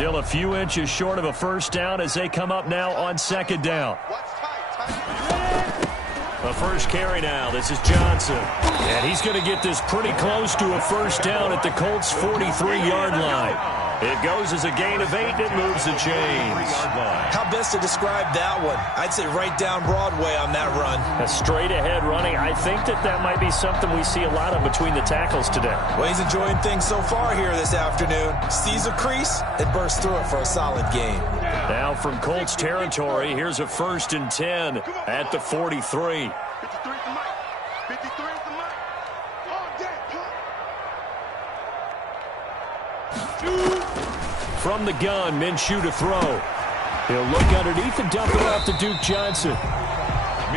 Still a few inches short of a first down as they come up now on second down. The first carry now. This is Johnson. And he's going to get this pretty close to a first down at the Colts' 43-yard line. It goes as a gain of 8. It moves the chains. How best to describe that one? I'd say right down Broadway on that run. A straight-ahead running. I think that might be something we see a lot of between the tackles today. Well, he's enjoying things so far here this afternoon. Sees a crease and bursts through it for a solid gain. Now from Colts territory, here's a 1st and 10 at the 43. From the gun, Minshew to throw. He'll look underneath and dump it off to Duke Johnson.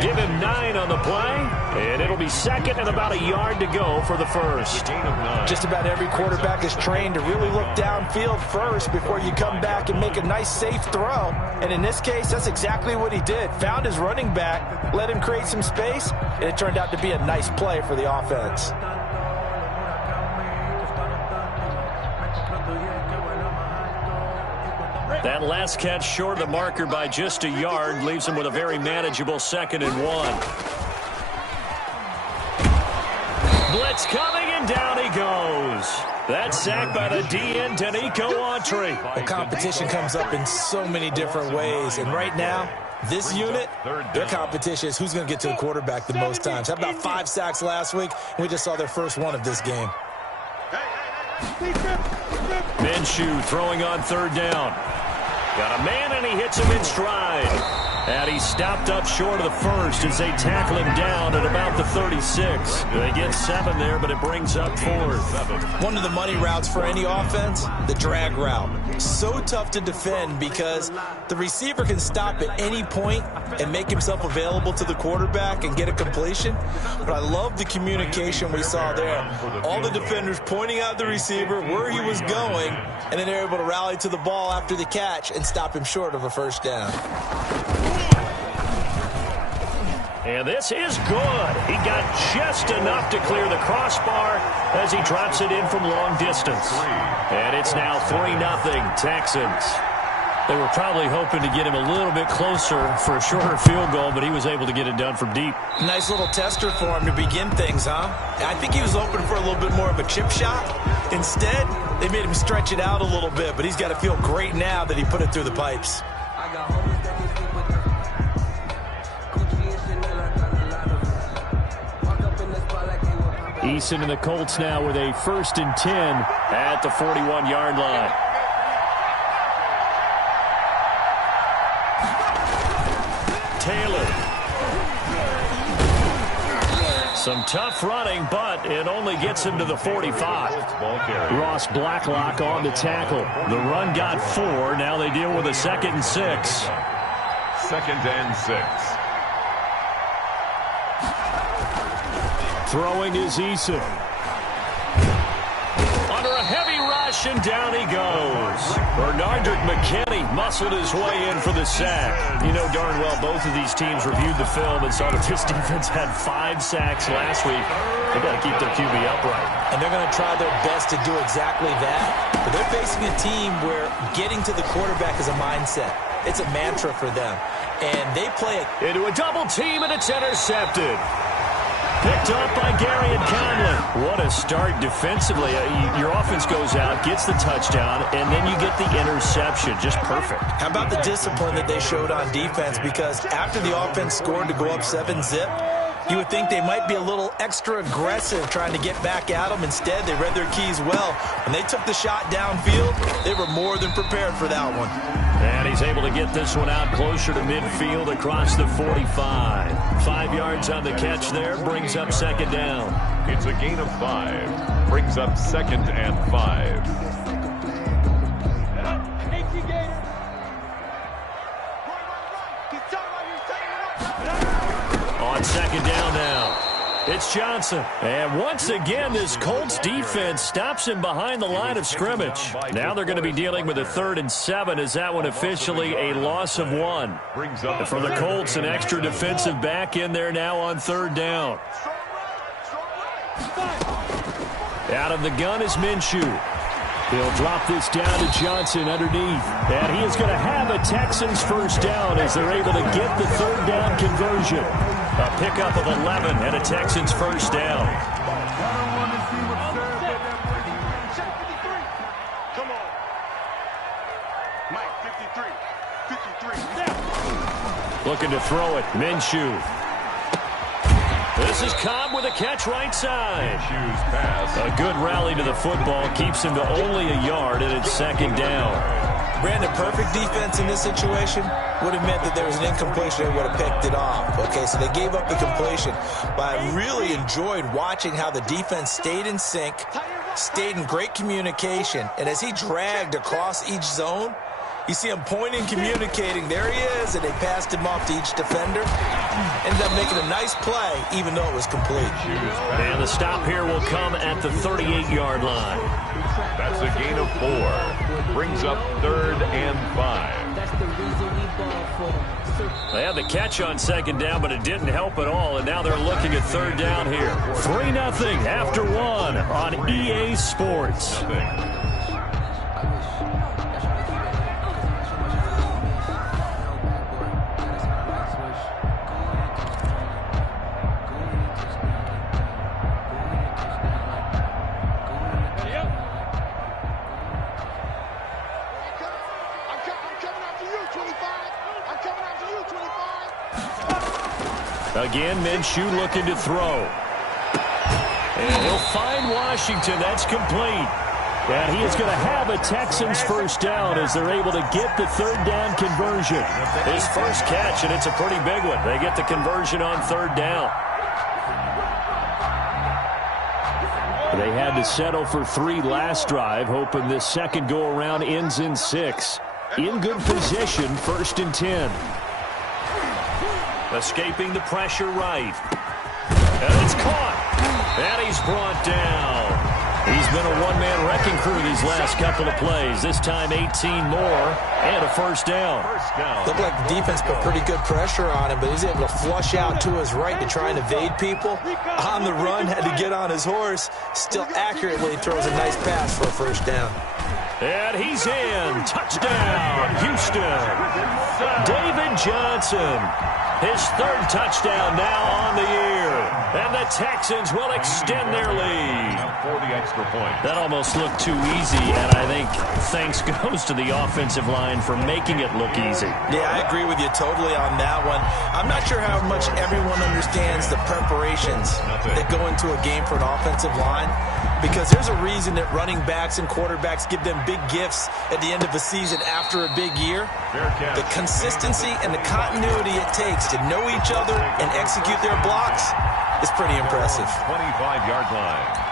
Give him 9 on the play, and it'll be 2nd and about a yard to go for the first. Just about every quarterback is trained to really look downfield first before you come back and make a nice, safe throw. And in this case, that's exactly what he did. Found his running back, let him create some space, and it turned out to be a nice play for the offense. That last catch short of the marker by just a yard leaves him with a very manageable 2nd and 1. Blitz coming, and down he goes. That's sacked by the DN, Danico Autry. The competition comes up in so many different ways, and right now, this unit, their competition is who's going to get to the quarterback the most times. How about 5 sacks last week? We just saw their first one of this game. Minshew throwing on 3rd down. Got a man, and he hits him in stride. And he's stopped up short of the first as they tackle him down at about the 36. They get 7 there, but it brings up 4th. One of the money routes for any offense, the drag route. So tough to defend because the receiver can stop at any point and make himself available to the quarterback and get a completion. But I love the communication we saw there. All the defenders pointing out the receiver, where he was going, and then they're able to rally to the ball after the catch and stop him short of a first down. And this is good. He got just enough to clear the crossbar as he drops it in from long distance. And it's now 3-0 Texans. They were probably hoping to get him a little bit closer for a shorter field goal, but he was able to get it done from deep. Nice little tester for him to begin things, huh? I think he was hoping for a little bit more of a chip shot. Instead, they made him stretch it out a little bit, but he's got to feel great now that he put it through the pipes. Eason and the Colts now with a 1st and 10 at the 41-yard line. Taylor. Some tough running, but it only gets him to the 45. Ross Blacklock on the tackle. The run got 4. Now they deal with a 2nd and 6. 2nd and 6. Throwing is Eason. Under a heavy rush, and down he goes. Bernardrick McKinney muscled his way in for the sack. You know darn well both of these teams reviewed the film and saw that this defense had 5 sacks last week. They got to keep their QB upright. And they're going to try their best to do exactly that. But they're facing a team where getting to the quarterback is a mindset. It's a mantra for them. And they play it into a double team, and it's intercepted. Picked up by Gary and Conlon. What a start defensively. Your offense goes out, gets the touchdown, and then you get the interception. Just perfect. How about the discipline that they showed on defense? Because after the offense scored to go up 7-zip, you would think they might be a little extra aggressive trying to get back at them. Instead, they read their keys well. When they took the shot downfield, they were more than prepared for that one. And he's able to get this one out closer to midfield across the 45. 5 yards on the catch there, brings up 2nd down. It's a gain of 5. Brings up 2nd and 5. On 2nd down now. It's Johnson. And once again, this Colts defense stops him behind the line of scrimmage. Now they're going to be dealing with a 3rd and 7 as that one officially a loss of 1. And for the Colts, an extra defensive back in there now on 3rd down. Out of the gun is Minshew. He'll drop this down to Johnson underneath. And he is going to have a Texans first down as they're able to get the third down conversion. A pickup of 11 and a Texans first down. Come on. Mike, 53. Looking to throw it. Minshew. This is Cobb with a catch right side. Minshew's pass. A good rally to the football keeps him to only a yard, and it's second down. Brandon, perfect defense in this situation would have meant that there was an incompletion. They would have picked it off. Okay, so they gave up the completion. But I really enjoyed watching how the defense stayed in sync, stayed in great communication, and as he dragged across each zone, you see him pointing, communicating. There he is, and they passed him off to each defender. Ended up making a nice play, even though it was complete. And the stop here will come at the 38-yard line. That's a gain of 4. Brings up 3rd and 5. They had the catch on second down, but it didn't help at all, and now they're looking at third down here. 3-0 after 1 on EA Sports. Again, Minshew looking to throw. And he'll find Washington. That's complete. And he is going to have a Texans first down as they're able to get the third down conversion. His first catch, and it's a pretty big one. They get the conversion on third down. They had to settle for 3 last drive, hoping this second go-around ends in 6. In good position, 1st and 10. Escaping the pressure right. And it's caught. And he's brought down. He's been a one-man wrecking crew these last couple of plays. This time 18 more and a first down. Looked like the defense put pretty good pressure on him, but he's able to flush out to his right to try and evade people. On the run, had to get on his horse. Still accurately throws a nice pass for a first down. And he's in. Touchdown, Houston. David Johnson. His 3rd touchdown now on the year. And the Texans will extend their lead. For the extra point. That almost looked too easy, and I think thanks goes to the offensive line for making it look easy. Yeah, I agree with you totally on that one. I'm not sure how much everyone understands the preparations that go into a game for an offensive line, because there's a reason that running backs and quarterbacks give them big gifts at the end of the season after a big year. The consistency and the continuity it takes to know each other and execute their blocks is pretty impressive. 25-yard line.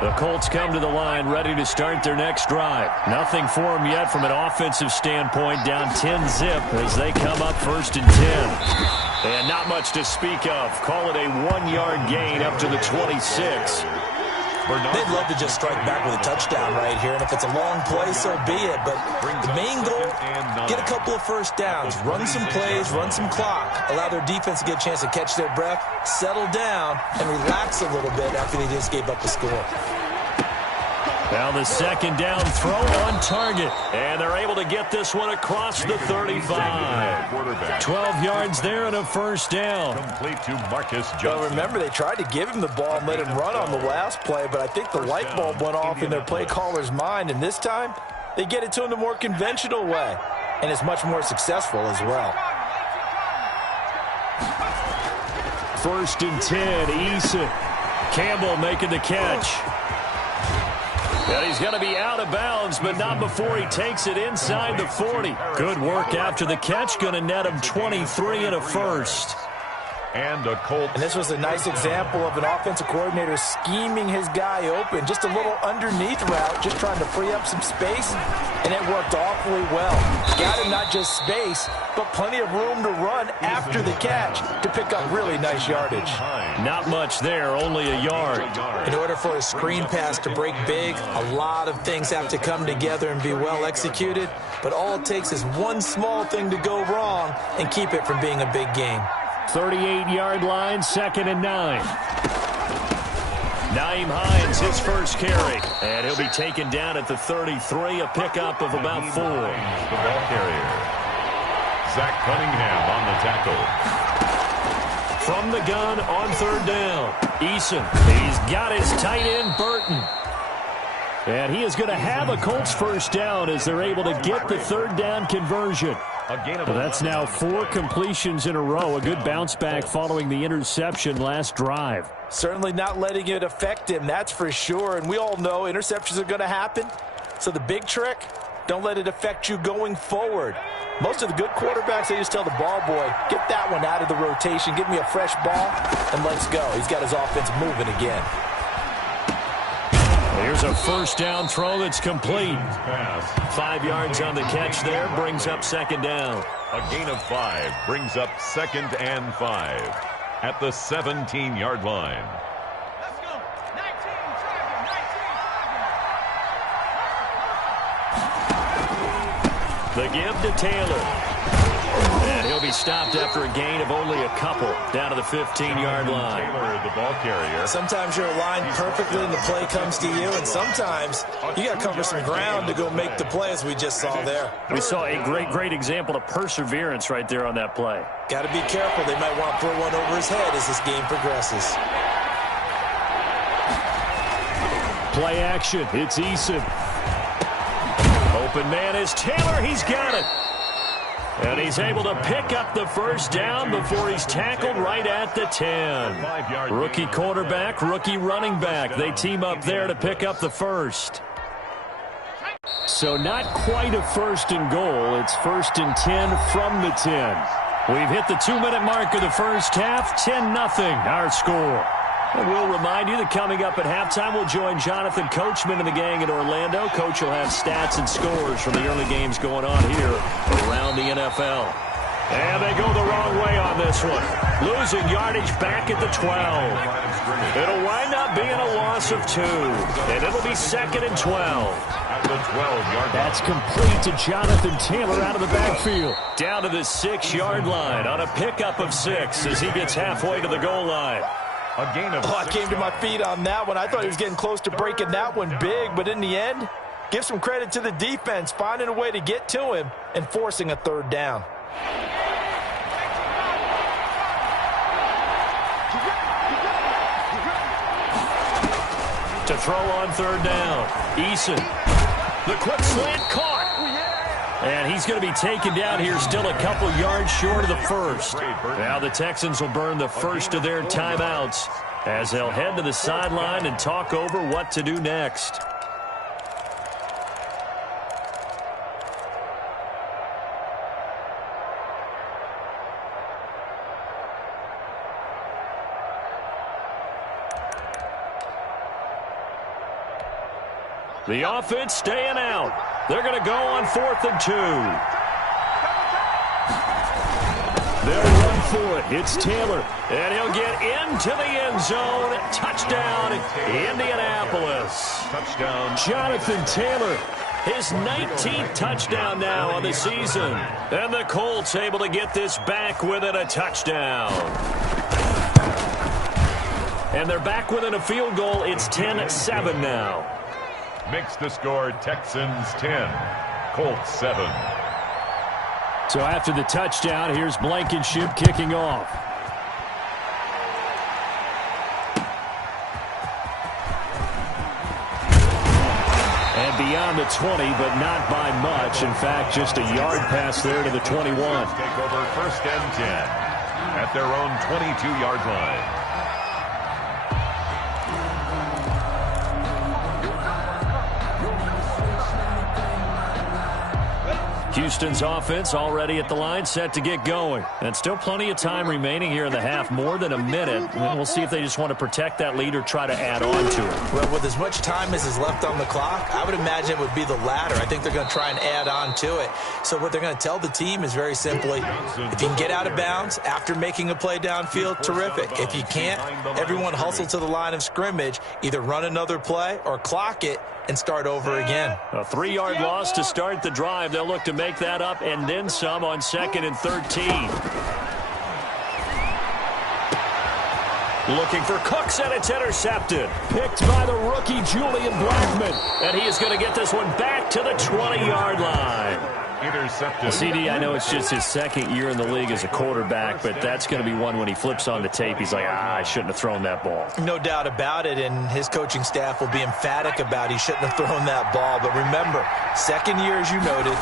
The Colts come to the line ready to start their next drive. Nothing for them yet from an offensive standpoint, down 10-zip as they come up 1st and 10. And not much to speak of. Call it a 1-yard gain up to the 26. They'd love to just strike back with a touchdown right here, and if it's a long play, so be it. But the main goal, get a couple of first downs, run some plays, run some clock, allow their defense to get a chance to catch their breath, settle down, and relax a little bit after they just gave up the score. Now the second down throw on target. And they're able to get this one across the 35. 12 yards there and a first down. Complete to Marcus Johnson. Well, remember, they tried to give him the ball and let him run on the last play, but I think the light bulb went off in their play caller's mind, and this time they get it to him the more conventional way, and it's much more successful as well. 1st and 10, Eason. Campbell making the catch. And he's going to be out of bounds, but not before he takes it inside the 40. Good work after the catch. Going to net him 23 and a first. And a Colt. And this was a nice example of an offensive coordinator scheming his guy open. Just a little underneath route, just trying to free up some space, and it worked awfully well. Got him not just space, but plenty of room to run after the catch to pick up really nice yardage. Not much there, only a yard. In order for a screen pass to break big, a lot of things have to come together and be well executed, but all it takes is one small thing to go wrong and keep it from being a big game. 38-yard line, 2nd and 9. Naeem Hines, his first carry. And he'll be taken down at the 33, a pickup of about 4. The ball carrier. Zach Cunningham on the tackle. From the gun on 3rd down. Eason, he's got his tight end, Burton. And he is going to have a Colts first down as they're able to get the 3rd down conversion. That's now 4 completions in a row. A good bounce back following the interception last drive. Certainly not letting it affect him, that's for sure. And we all know interceptions are going to happen. So the big trick, don't let it affect you going forward. Most of the good quarterbacks, they just tell the ball boy, get that one out of the rotation, give me a fresh ball, and let's go. He's got his offense moving again. Here's a first down throw that's complete. 5 yards on the catch there, brings up 2nd down. A gain of 5 brings up 2nd and 5 at the 17-yard line. Let's go. 19, The give to Taylor. And he'll be stopped after a gain of only a couple down to the 15-yard line. Taylor, the ball carrier. Sometimes you're aligned perfectly and the play comes to you, and sometimes you got to cover some ground to go make the play, as we just saw there. We saw a great example of perseverance right there on that play. Got to be careful. They might want to throw one over his head as this game progresses. Play action. It's Eason. Open man is Taylor. He's got it. And he's able to pick up the first down before he's tackled right at the 10. Rookie quarterback, rookie running back. They team up there to pick up the first. So not quite a 1st and goal. It's 1st and 10 from the 10. We've hit the 2-minute mark of the first half. 10-0 our score. And we'll remind you that coming up at halftime, we'll join Jonathan Coachman and the gang in Orlando. Coach will have stats and scores from the early games going on here around the NFL. And they go the wrong way on this one. Losing yardage back at the 12. It'll wind up being a loss of 2. And it'll be 2nd and 12. At the 12-yard line. That's complete to Jonathan Taylor out of the backfield. Down to the 6-yard line on a pickup of 6 as he gets halfway to the goal line. A gain of I came to my feet on that one. I thought he was getting close to breaking that one big, but in the end, give some credit to the defense, finding a way to get to him and forcing a 3rd down. To throw on 3rd down, Eason. The quick slant caught. And he's going to be taken down here, still a couple yards short of the 1st. Now the Texans will burn the first of their timeouts as they'll head to the sideline and talk over what to do next. The offense staying out. They're going to go on 4th and 2. They'll run for it. It's Taylor. And he'll get into the end zone. Touchdown, Indianapolis. touchdown. Jonathan Taylor, his 19th touchdown now on the season. And the Colts able to get this back within a touchdown. And they're back within a field goal. It's 10-7 now. Makes the score Texans 10, Colts 7. So after the touchdown, here's Blankenship kicking off. And beyond the 20, but not by much. In fact, just a yard pass there to the 21. Take over 1st and 10 at their own 22-yard line. Houston's offense already at the line, set to get going. And still plenty of time remaining here in the half, more than a minute. We'll see if they just want to protect that lead or try to add on to it. Well, with as much time as is left on the clock, I would imagine it would be the latter. I think they're going to try and add on to it. So what they're going to tell the team is very simply, if you can get out of bounds after making a play downfield, terrific. If you can't, everyone hustle to the line of scrimmage, either run another play or clock it and start over again. A 3-yard loss to start the drive. They'll look to make that up and then some on 2nd and 13. Looking for Cooks, and it's intercepted. Picked by the rookie, Julian Blackmon. And he is going to get this one back to the 20-yard line. Intercepted. CD, I know it's just his second year in the league as a quarterback, but that's going to be one when he flips on the tape. He's like, I shouldn't have thrown that ball. No doubt about it, and his coaching staff will be emphatic about he shouldn't have thrown that ball. But remember, second year, as you noted,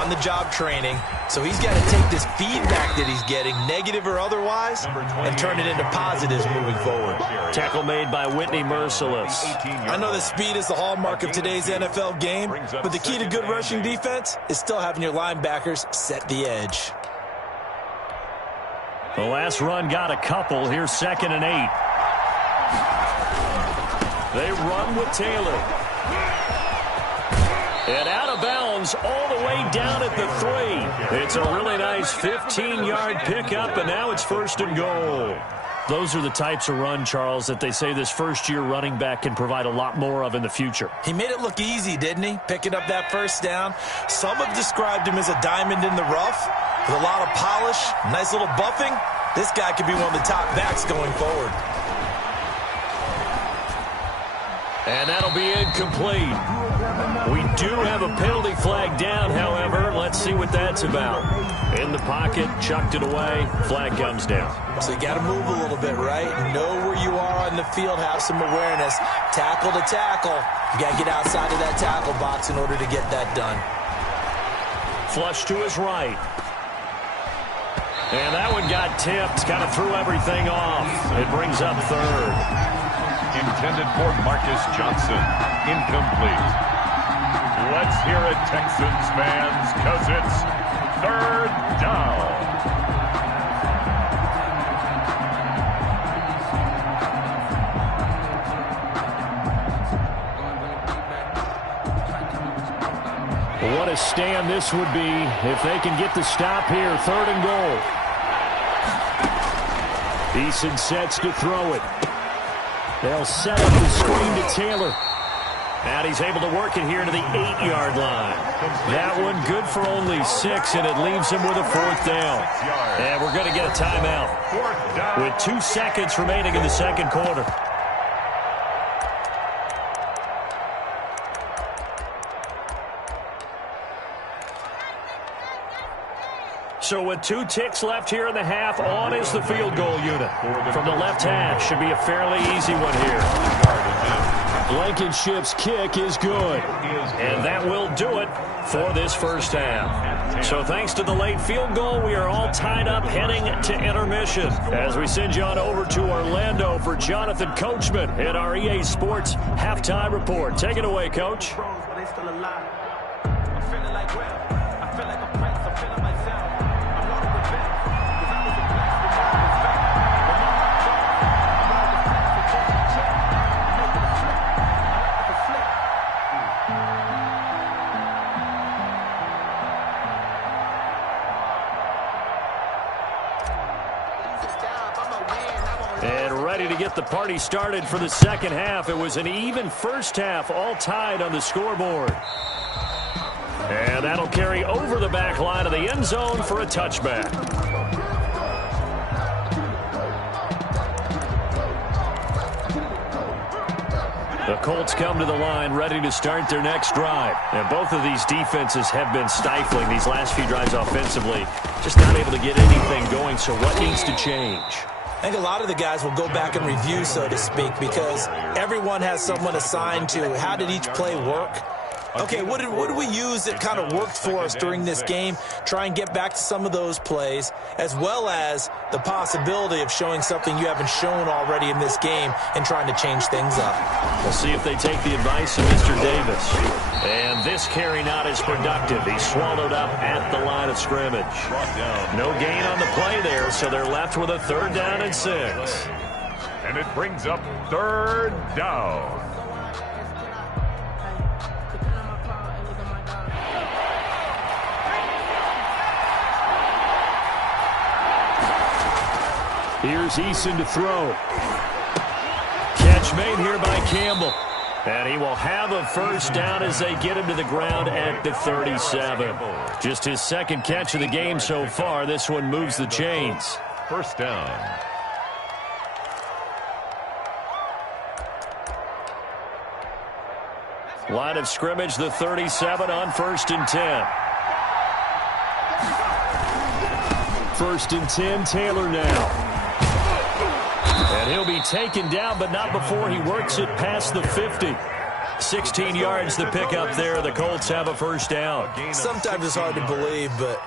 on-the-job training, so he's got to take this feedback that he's getting, negative or otherwise, and turn it into positives moving forward. Tackle made by Whitney Merciless. I know that speed is the hallmark of today's NFL game, but the key to good rushing defense is still having your linebackers set the edge. The last run got a couple. Here's 2nd and 8. They run with Taylor. And out of bounds all the way down at the 3. It's a really nice 15-yard pickup, and now it's 1st and goal. Those are the types of run, Charles, that they say this first-year running back can provide a lot more of in the future. He made it look easy, didn't he? Picking up that first down. Some have described him as a diamond in the rough with a lot of polish, nice little buffing. This guy could be one of the top backs going forward. And that'll be incomplete. We do have a penalty flag down, however. Let's see what that's about. In the pocket, chucked it away, flag comes down. So you got to move a little bit, right? Know where you are on the field, have some awareness. Tackle to tackle. You got to get outside of that tackle box in order to get that done. Flush to his right. And that one got tipped, kind of threw everything off. It brings up 3rd. Intended for Marcus Johnson. Incomplete. Let's hear it, Texans fans, because it's 3rd down. What a stand this would be if they can get the stop here. 3rd and goal. Eason sets to throw it. They'll set up the screen to Taylor. And he's able to work it here to the 8-yard line. That one good for only 6, and it leaves him with a 4th down. And we're going to get a timeout with 2 seconds remaining in the second quarter. So with 2 ticks left here in the half, on is the field goal unit. From the left hash, should be a fairly easy one here. Blankenship's kick is good. And that will do it for this first half. So thanks to the late field goal, we are all tied up heading to intermission. As we send you on over to Orlando for Jonathan Coachman at our EA Sports Halftime Report. Take it away, Coach. Ready to get the party started for the second half. It was an even first half, all tied on the scoreboard. And that'll carry over the back line of the end zone for a touchback. The Colts come to the line ready to start their next drive. And both of these defenses have been stifling these last few drives offensively. Just not able to get anything going, so what needs to change? I think a lot of the guys will go back and review, so to speak, because everyone has someone assigned to how did each play work. Okay, what did we use that kind of worked for us during this game? Try and get back to some of those plays, as well as the possibility of showing something you haven't shown already in this game and trying to change things up. We'll see if they take the advice of Mr. Davis. And this carry not as productive. He's swallowed up at the line of scrimmage. No gain on the play there, so they're left with a 3rd down and 6. And it brings up 3rd down. Here's Eason to throw. Catch made here by Campbell. And he will have a first down as they get him to the ground at the 37. Just his second catch of the game so far. This one moves the chains. First down. Line of scrimmage, the 37 on 1st and 10. 1st and 10, Taylor now. And he'll be taken down, but not before he works it past the 50. 16 yards to pick up there. The Colts have a first down. Sometimes it's hard to believe, but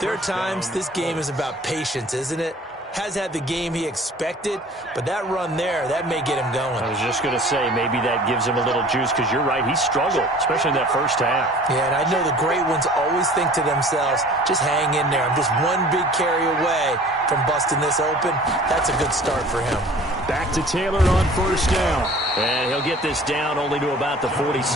there are times this game is about patience, isn't it? Has had the game he expected, but that run there, that may get him going. I was just going to say, maybe that gives him a little juice, because you're right, he struggled, especially in that first half. Yeah, and I know the great ones always think to themselves, just hang in there. I'm just one big carry away from busting this open. That's a good start for him. Back to Taylor on first down. And he'll get this down only to about the 46.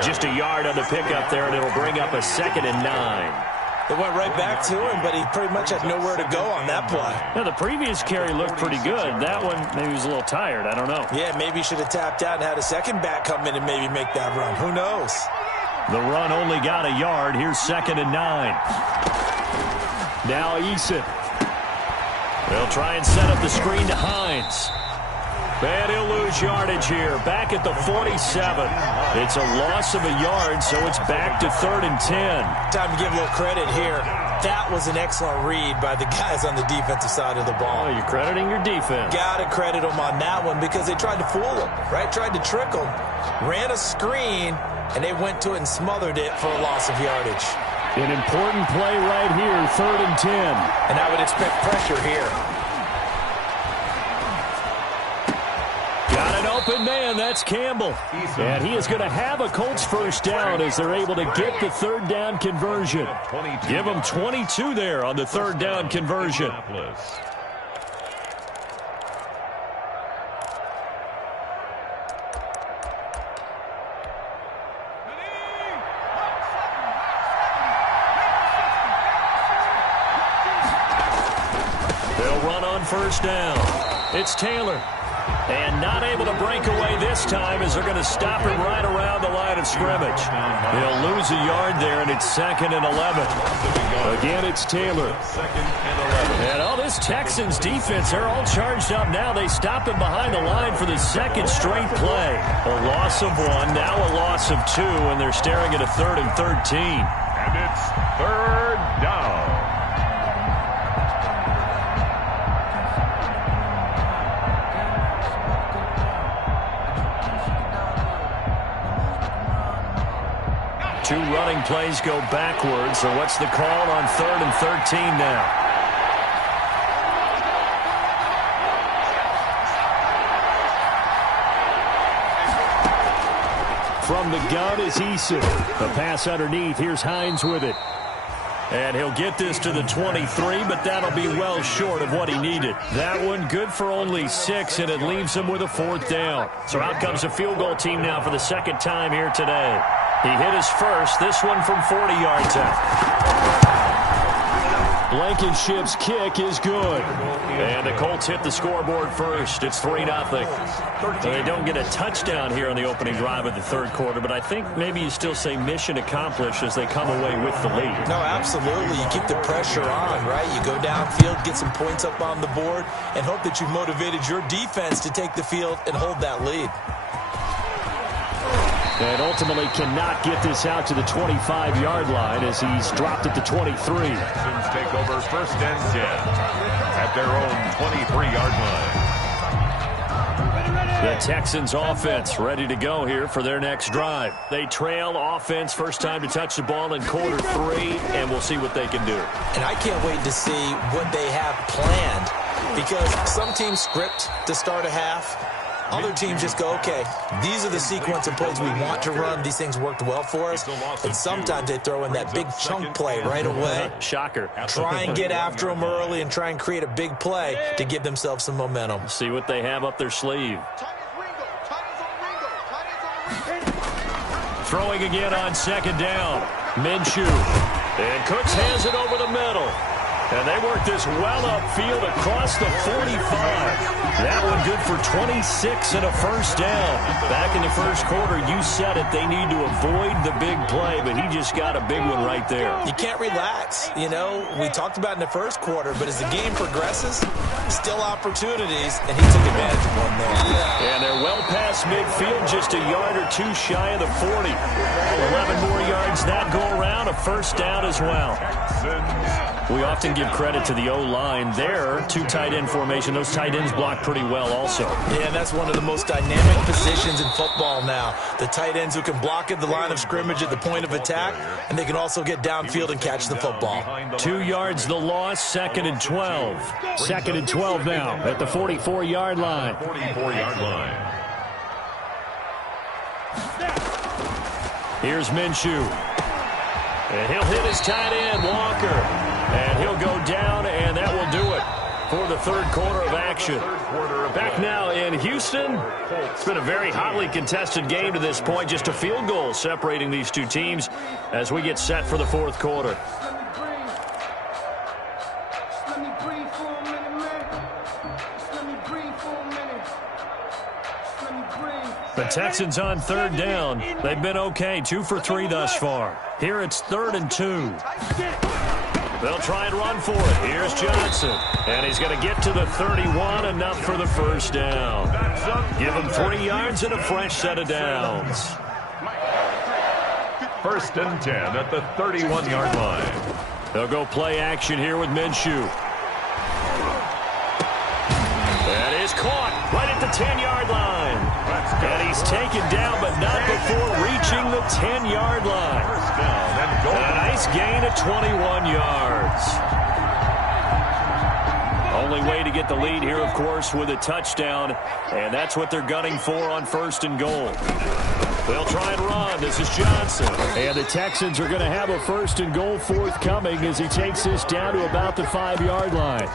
Just a yard on the pickup there, and it'll bring up a 2nd and 9. It went right back to him, but he pretty much had nowhere to go on that play. Now, the previous carry looked pretty good. That one, maybe he was a little tired. I don't know. Yeah, maybe he should have tapped out and had a second back come in and maybe make that run. Who knows? The run only got a yard. Here's 2nd and 9. Now Eason. They'll try and set up the screen to Hines. And he'll lose yardage here. Back at the 47. It's a loss of a yard, so it's back to 3rd and 10. Time to give a little credit here. That was an excellent read by the guys on the defensive side of the ball. Oh, you're crediting your defense. Got to credit them on that one because they tried to fool him, right? Tried to trick him. Ran a screen, and they went to it and smothered it for a loss of yardage. An important play right here, 3rd and 10. And I would expect pressure here. Got an open man, that's Campbell. And he is going to have a Colts first down as they're able to get the 3rd down conversion. Give them 22 there on the 3rd down conversion. They'll run on first down. It's Taylor. And not able to break away this time as they're going to stop him right around the line of scrimmage. He'll lose a yard there, and it's 2nd and 11. Again, it's Taylor. 2nd and 11. And all this Texans defense, they're all charged up now. They stop him behind the line for the 2nd straight play. A loss of 1, now a loss of 2, and they're staring at a 3rd and 13. And it's 3rd down. Two running plays go backwards, so what's the call on 3rd and 13 now? From the gun is Eason. The pass underneath. Here's Hines with it. And he'll get this to the 23, but that'll be well short of what he needed. That one good for only 6, and it leaves him with a 4th down. So out comes the field goal team now for the 2nd time here today. He hit his first, this one from 40 yards out. Blankenship's kick is good. And the Colts hit the scoreboard first. It's 3-0. They don't get a touchdown here on the opening drive of the 3rd quarter, but I think maybe you still say mission accomplished as they come away with the lead. No, absolutely. You keep the pressure on, right? You go downfield, get some points up on the board, and hope that you've motivated your defense to take the field and hold that lead. And ultimately cannot get this out to the 25-yard line as he's dropped at the 23. Texans take over 1st and 10 at their own 23-yard line. The Texans offense ready to go here for their next drive. They trail offense, first time to touch the ball in quarter 3, and we'll see what they can do. And I can't wait to see what they have planned because some teams script to start a half. Other teams just go, okay, these are the sequence of plays we want to run. These things worked well for us. And sometimes they throw in that big chunk play right away. Shocker. Try and get after them early and try and create a big play to give themselves some momentum. See what they have up their sleeve. Throwing again on 2nd down. Minshew. And Cooks has it over the middle. And they work this well upfield across the 45. That one good for 26 and a first down. Back in the 1st quarter, you said it. They need to avoid the big play, but he just got a big one right there. You can't relax. You know, we talked about in the 1st quarter, but as the game progresses, Still opportunities, and he took advantage of one there. And they're well past midfield, just a yard or two shy of the 40. 11 more yards that go around, a first down as well. We often give credit to the O-line there. Two tight end formation. Those tight ends block pretty well also. Yeah, and that's one of the most dynamic positions in football now. The tight ends who can block at the line of scrimmage at the point of attack, and they can also get downfield and catch the football. 2 yards the loss, 2nd and 12. 2nd and 12 now at the 44-yard line. 44-yard line. Here's Minshew. And he'll hit his tight end, Walker. And he'll go down, and that will do it for the third quarter of action. Back now in Houston. It's been a very hotly contested game to this point. Just a field goal separating these two teams as we get set for the fourth quarter. The Texans on third down. They've been okay, 2 for 3 thus far. Here it's 3rd and 2. They'll try and run for it. Here's Johnson. And he's going to get to the 31, enough for the first down. Give him 3 yards and a fresh set of downs. 1st and 10 at the 31-yard line. They'll go play action here with Minshew. That is caught right at the 10-yard line. And he's taken down, but not before reaching the 10-yard line. And a nice gain of 21 yards. Only way to get the lead here, of course, with a touchdown. And that's what they're gunning for on 1st and goal. They'll try and run. This is Johnson. And the Texans are going to have a 1st and goal forthcoming as he takes this down to about the 5-yard line.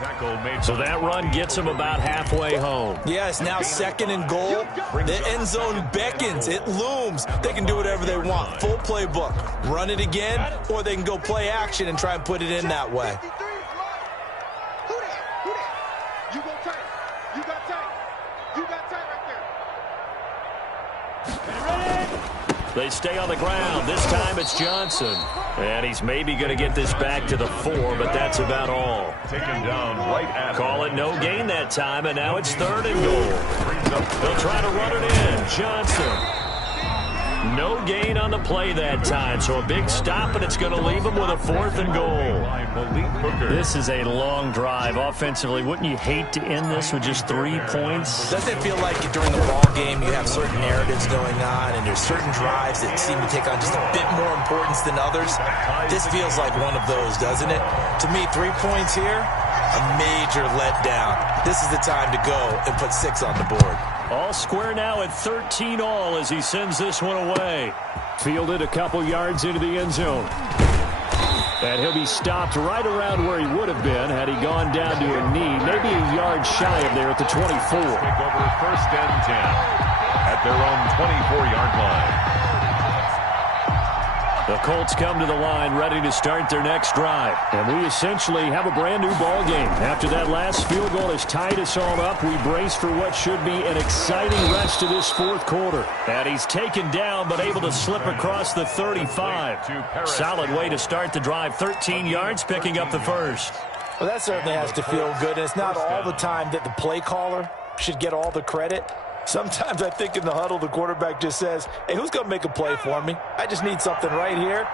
So that run gets him about halfway home. Yeah, it's now 2nd and goal. The end zone beckons. It looms. They can do whatever they want. Full playbook. Run it again, or they can go play action and try and put it in that way. You go tight. You got tight. You got tight right there. They stay on the ground. This time it's Johnson. And he's maybe going to get this back to the 4, but that's about all. Taken down right at Call it no gain that time, and now it's 3rd and goal. They'll try to run it in. Johnson. No gain on the play that time, so a big stop, and it's going to leave them with a 4th and goal. This is a long drive offensively. Wouldn't you hate to end this with just 3 points? Doesn't it feel like during the ball game you have certain narratives going on and there's certain drives that seem to take on just a bit more importance than others? This feels like one of those, doesn't it? To me, 3 points here, a major letdown. This is the time to go and put 6 on the board. All square now at 13 all as he sends this one away. Fielded a couple yards into the end zone. And he'll be stopped right around where he would have been had he gone down to a knee, maybe a yard shy of there at the 24. Take over 1st and 10 at their own 24-yard line. The Colts come to the line ready to start their next drive. And we essentially have a brand new ball game. After that last field goal has tied us all up, we brace for what should be an exciting rest of this fourth quarter. And he's taken down but able to slip across the 35. Solid way to start the drive. 13 yards, picking up the first. Well, that certainly has to feel good. And it's not all the time that the play caller should get all the credit. Sometimes I think in the huddle, the quarterback just says, hey, who's going to make a play for me? I just need something right here.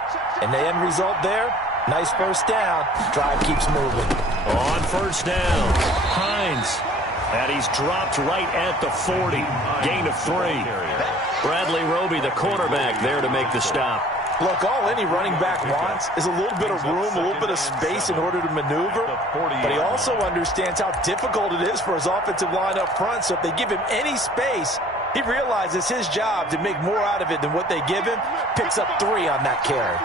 And the end result there, nice first down. Drive keeps moving. On first down, Hines. And he's dropped right at the 40. Gain of 3. Bradley Roby, the quarterback, there to make the stop. Look, all any running back wants is a little bit of room, a little bit of space in order to maneuver. But he also understands how difficult it is for his offensive line up front. So if they give him any space, he realizes his job to make more out of it than what they give him. Picks up 3 on that carry.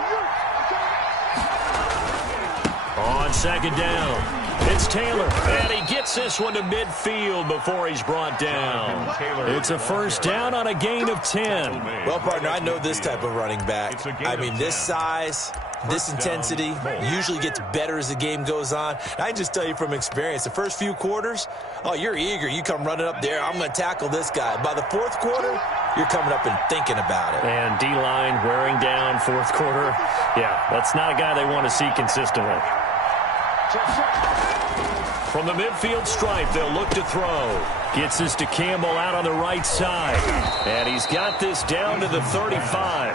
On second down, it's Taylor, and he gets this one to midfield before he's brought down. It's a first down on a gain of 10. Well, partner, I know this type of running back. I mean, this size, this intensity usually gets better as the game goes on. I can just tell you from experience, the first few quarters, oh, you're eager. You come running up there, I'm going to tackle this guy. By the fourth quarter, you're coming up and thinking about it. And D-line wearing down fourth quarter. Yeah, that's not a guy they want to see consistently. From the midfield stripe, they'll look to throw. Gets this to Campbell out on the right side. And he's got this down to the 35.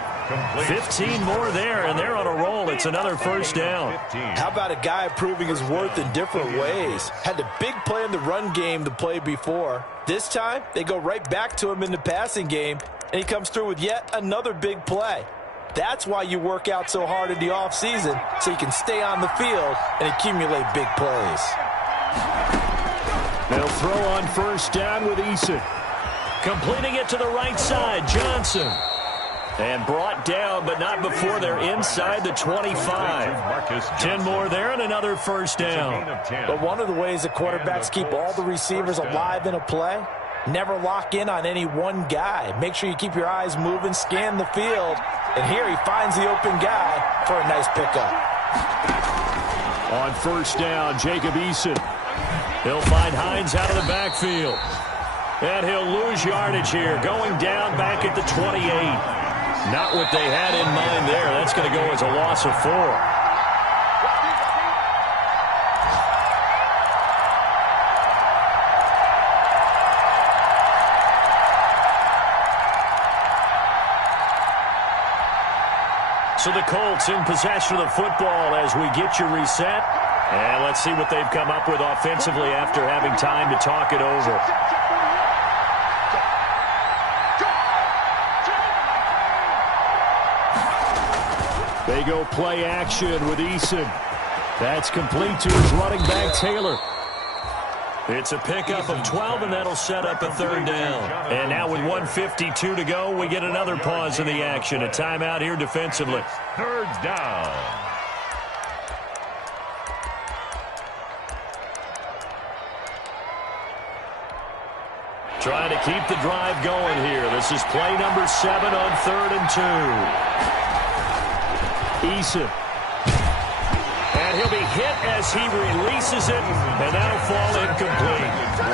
15 more there, and they're on a roll. It's another first down. How about a guy proving his worth in different ways? Had a big play in the run game the play before. This time, they go right back to him in the passing game, and he comes through with yet another big play. That's why you work out so hard in the offseason, so you can stay on the field and accumulate big plays. They'll throw on first down with Eason. Completing it to the right side, Johnson. And brought down, but not before they're inside the 25. 10 more there and another first down. But one of the ways that quarterbacks keep all the receivers alive in a play, never lock in on any one guy. Make sure you keep your eyes moving, scan the field. And here he finds the open guy for a nice pickup. On first down, Jacob Eason. He'll find Hines out of the backfield. And he'll lose yardage here, going down back at the 28. Not what they had in mind there. That's going to go as a loss of 4. So the Colts in possession of the football as we get you reset. And let's see what they've come up with offensively after having time to talk it over. They go play action with Eason. That's complete to his running back, Taylor. It's a pickup of 12, and that'll set up a third down. And now with 1:52 to go, we get another pause in the action. A timeout here defensively. Third down. Trying to keep the drive going here. This is play number 7 on 3rd and 2. Eason. And he'll be hit as he releases it, and that'll fall incomplete.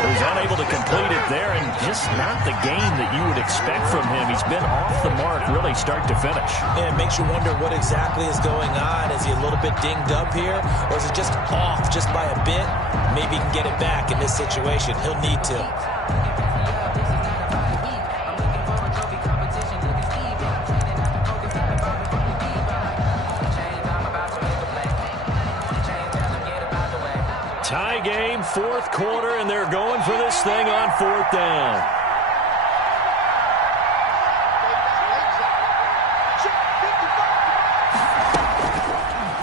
He's unable to complete it there, and just not the game that you would expect from him. He's been off the mark really start to finish. And it makes you wonder what exactly is going on. Is he a little bit dinged up here, or is it just off just by a bit? Maybe he can get it back in this situation. He'll need to. Tie game, 4th quarter, and they're going for this thing on 4th down.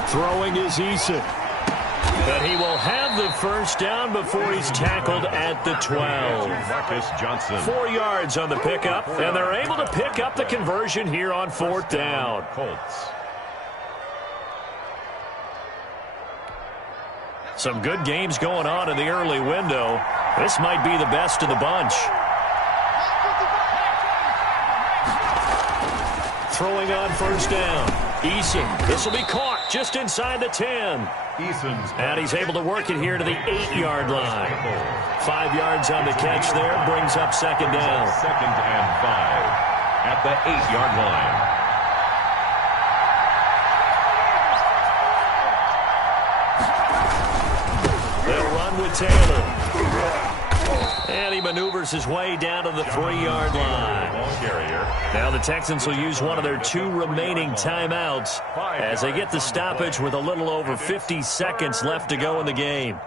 Throwing is Eason. But he will have the first down before he's tackled at the 12. Marcus Johnson. 4 yards on the pickup, and they're able to pick up the conversion here on 4th down. Colts. Some good games going on in the early window. This might be the best of the bunch. Throwing on first down. Eason. This will be caught just inside the 10. Eason's And he's able to work it here to the 8-yard line. 5 yards on the catch there. Brings up 2nd down. 2nd and 5 at the 8-yard line. With Taylor. And he maneuvers his way down to the 3-yard line. Now the Texans will use one of their 2 remaining timeouts as they get the stoppage with a little over 50 seconds left to go in the game.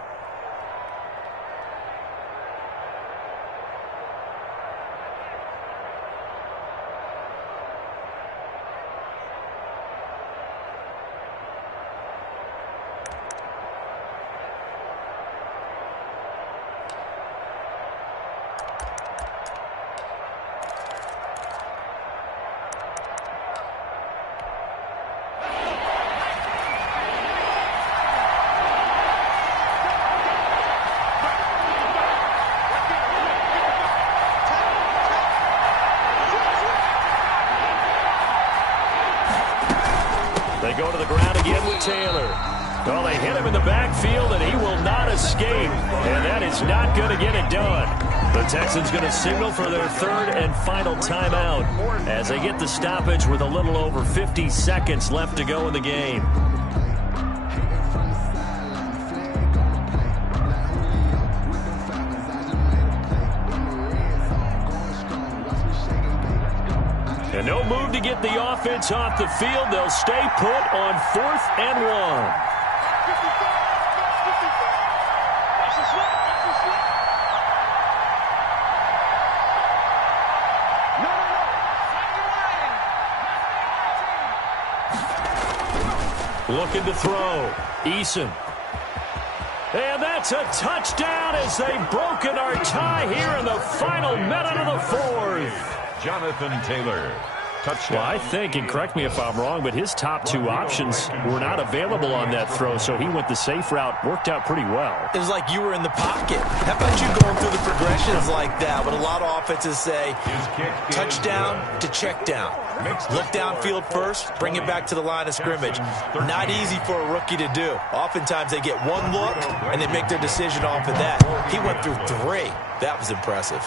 They go to the ground again with Taylor. Well, they hit him in the backfield, and he will not escape. And that is not going to get it done. The Texans going to signal for their 3rd and final timeout as they get the stoppage with a little over 50 seconds left to go in the game. And no move to get the offense off the field. They'll stay put on 4th and 1. Looking to throw. Eason. And that's a touchdown as they've broken our tie here in the final minute of the 4th. Jonathan Taylor. Touchdown. Well, I think, and correct me if I'm wrong, but his top 2 options were not available on that throw, so he went the safe route. Worked out pretty well. It was like you were in the pocket. How about you going through the progressions like that? What a lot of offenses say, touchdown to check down. Look downfield first, bring it back to the line of scrimmage. Not easy for a rookie to do. Oftentimes they get one look, and they make their decision off of that. He went through 3. That was impressive.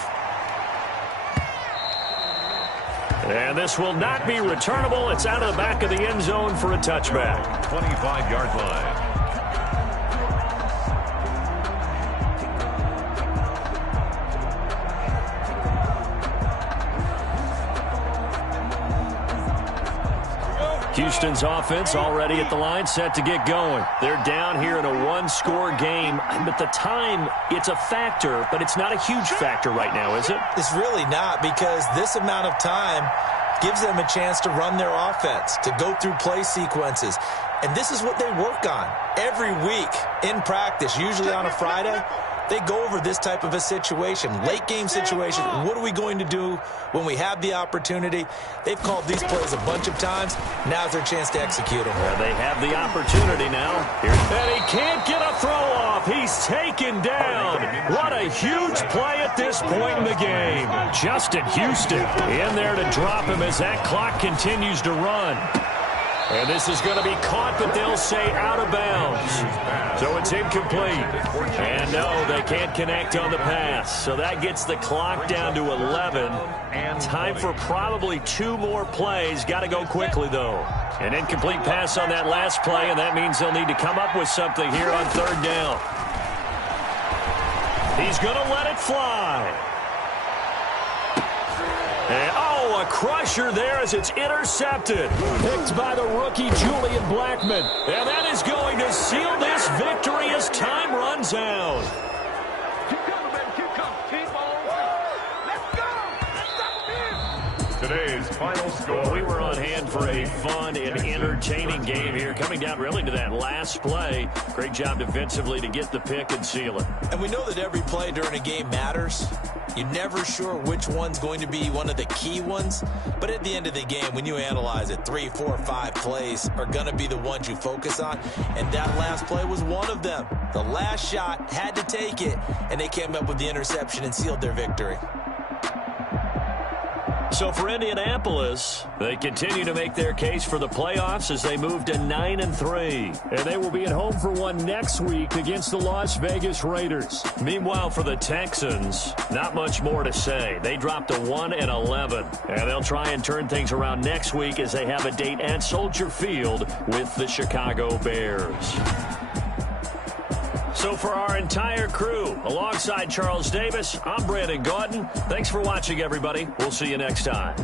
And this will not be returnable. It's out of the back of the end zone for a touchback. 25-yard line. Houston's offense already at the line, set to get going. They're down here in a 1-score game, but the time, it's a factor, but it's not a huge factor right now, is it? It's really not, because this amount of time gives them a chance to run their offense, to go through play sequences. And this is what they work on every week in practice, usually on a Friday. They go over this type of a situation, late game situation. What are we going to do when we have the opportunity? They've called these plays a bunch of times. Now's their chance to execute them. Well, they have the opportunity now. And he can't get a throw off. He's taken down. What a huge play at this point in the game. Justin Houston in there to drop him as that clock continues to run. And this is going to be caught, but they'll say out of bounds. So it's incomplete. And no, they can't connect on the pass. So that gets the clock down to 11. Time for probably 2 more plays. Got to go quickly, though. An incomplete pass on that last play, and that means they'll need to come up with something here on 3rd down. He's going to let it fly. And, a crusher there as it's intercepted. Picked by the rookie, Julian Blackmon. And that is going to seal this victory as time runs out. Keep coming, baby. Keep coming. Keep on. Let's go. Let's stop here. Today's final score. We were on hand for a fun and entertaining game here. Coming down really to that last play. Great job defensively to get the pick and seal it. And we know that every play during a game matters. You're never sure which one's going to be one of the key ones. But at the end of the game, when you analyze it, 3, 4, 5 plays are going to be the ones you focus on. And that last play was one of them. The last shot had to take it, and they came up with the interception and sealed their victory. So for Indianapolis, they continue to make their case for the playoffs as they move to 9-3. And they will be at home for one next week against the Las Vegas Raiders. Meanwhile, for the Texans, not much more to say. They dropped to 1-11. And they'll try and turn things around next week as they have a date at Soldier Field with the Chicago Bears. So for our entire crew, alongside Charles Davis, I'm Brandon Gaudin. Thanks for watching, everybody. We'll see you next time.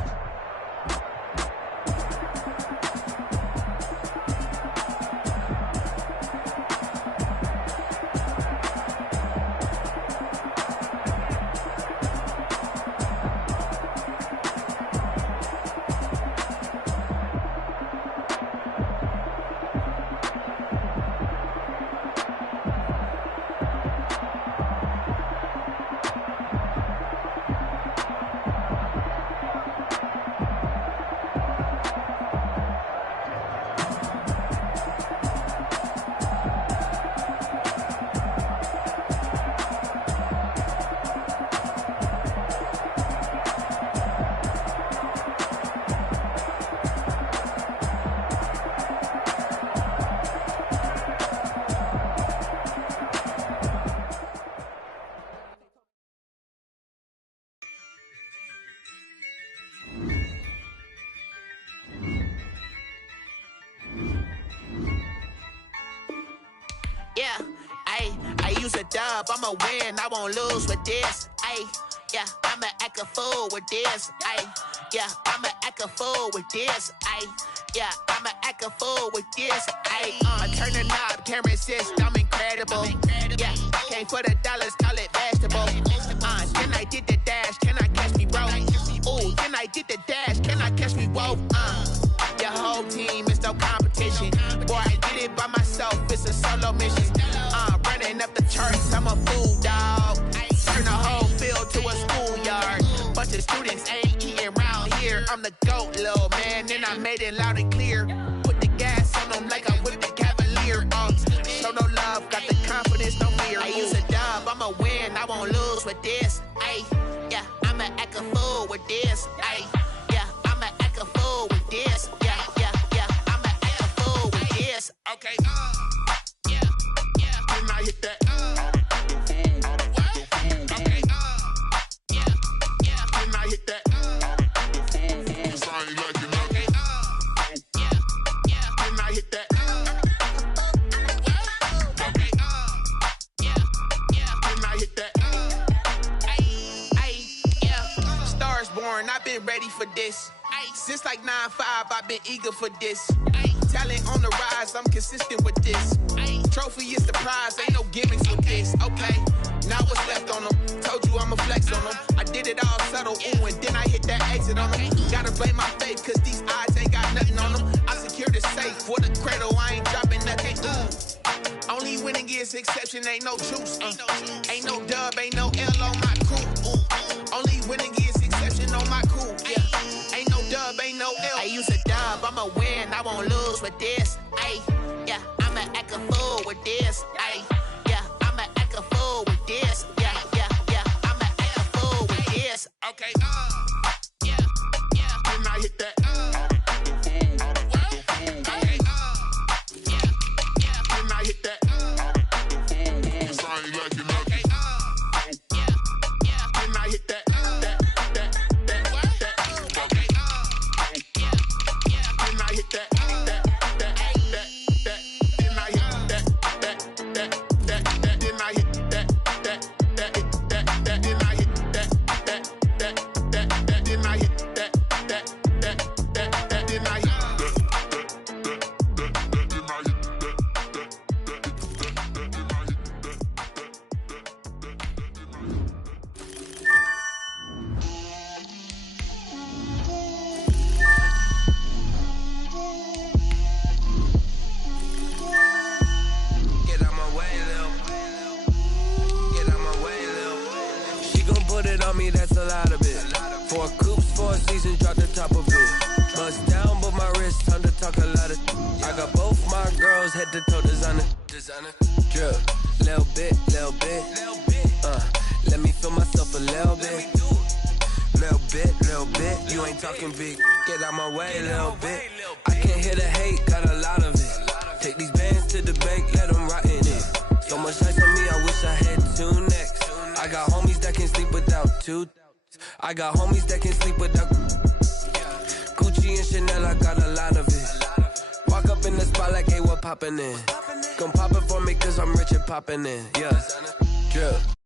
Yeah, I use a dub, I'ma win, I won't lose with this. Ayy, yeah, I'ma act a fool with this, ayy. Yeah, I'ma act a fool with this, ayy. Yeah, I'ma act a fool with this, ayy. I turn the knob, can't resist, I'm incredible. Yeah, came for the dollars, call it vegetable. Then I did the dash, can I catch me, bro? Ooh, then I did the dash, can I catch me, whoa? Your whole team is no competition. Boy, I did it by myself, it's a solo mission. Running up the charts, I'm a fool, dog. Turn the whole field to a schoolyard. Bunch of students ain't eating round here. I'm the GOAT, little man, and I made it loud and clear. Put the gas on them like I'm with the Cavalier. Show no love, got the confidence, no fear. I use a dub, I'ma win, I won't lose with this. Ay, yeah, I'ma act a fool with this. Ay, yeah, I'ma act a fool with this. Yeah, yeah, yeah, I'ma act a fool with this. Okay, yeah, yeah, then I hit that. Okay, yeah, yeah, then I hit that. Sound like you know. Okay, yeah, yeah, then I hit that. Okay, yeah, yeah, then I hit that. Ay, yeah, stars born, I've been ready for this. Since like 9-5, I've been eager for this. Talent on the rise, I'm consistent with this. Trophy is the prize, ain't no gimmicks with this. Okay, now what's left on them? Told you I'ma flex on them. I did it all subtle, ooh, and then I hit that exit on them. Gotta blame my faith, cause these eyes ain't got nothing on them. I secured the safe for the cradle, I ain't dropping nothing. Ooh. Only winning is exception, ain't no truce. Ain't no dub, ain't no L on my crew. Ooh. Only winning is exception on my crew. Yeah. Ain't no dub, ain't no L. I use a dub, I'ma win, I won't lose with this. Ay, yeah, I'ma act a fool with this. Ay, yeah, I'ma act a fool with this. Yeah, yeah, yeah, I'ma act a fool with this. Okay, yeah, yeah, then I hit that. Okay, yeah, yeah, then I hit that. Sound like you know. Okay, yeah, yeah, then I hit that. That's a lot of it. 4 coops, 4 seasons, drop the top of it. Bust down, but my wrist, time to talk a lot of. I got both my girls head to toe designer. Drip, little bit. Let me feel myself a little bit. Little bit. You ain't talking big. Get out my way, little bit. I can't hear the hate, got a lot of it. Take these bands to the bank, let them rot in it. So much ice on me, I wish I had 2 necks. I got homies that can sleep without 2. I got homies that can sleep without Gucci and Chanel, I got a lot of it. Walk up in the spot like, hey, what poppin' in? Come pop it for me cause I'm rich and poppin' in. Yeah, drip.